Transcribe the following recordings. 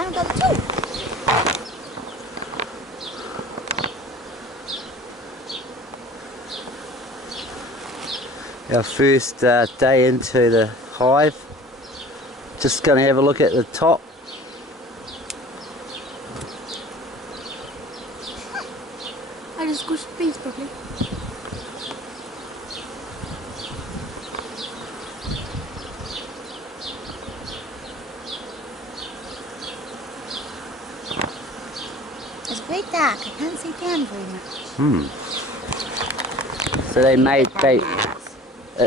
I haven't got the tool. Our first day into the hive. Just going to have a look at the top. I just squished the bees properly. It's very dark. I can't see down very much. So they made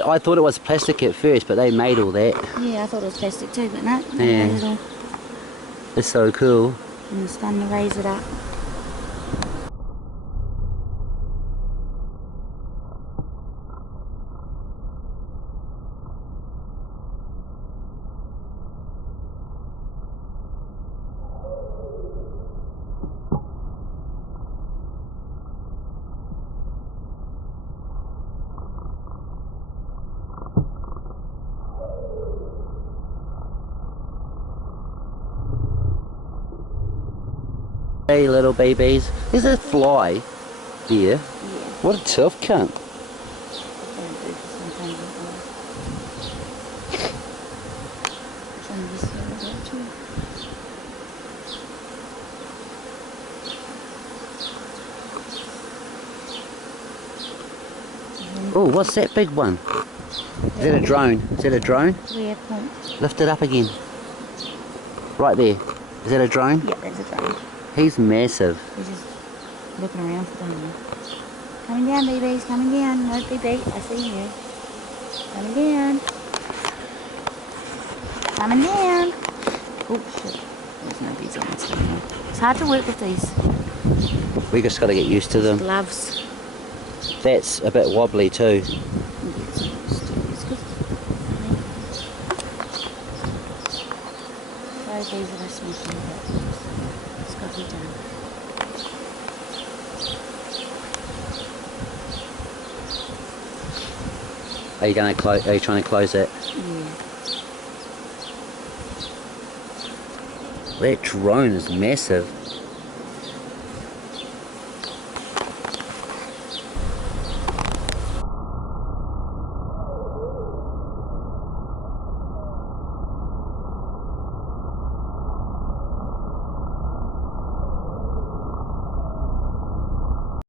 I thought it was plastic at first, but they made all that. Yeah, I thought it was plastic too, but no. Yeah. Made it all. It's so cool. And it's starting to raise it up. Hey little babies. There's a fly here. Yeah. What a tough cunt. Oh, what's that big one? Is that a drone? Is that a drone? Yeah, point. Lift it up again. Right there. Is that a drone? Yeah, there's a drone. He's massive. He's just looking around for them. Coming down, babies, coming down. No, baby, I see you. Coming down. Coming down. Oh, shit. There's no bees on this anymore. It's hard to work with these. We just got to get used to them. Gloves. That's a bit wobbly too. These are smashing, but it's got to be done. Are you going to close? Are you trying to close it? Yeah. That drone is massive.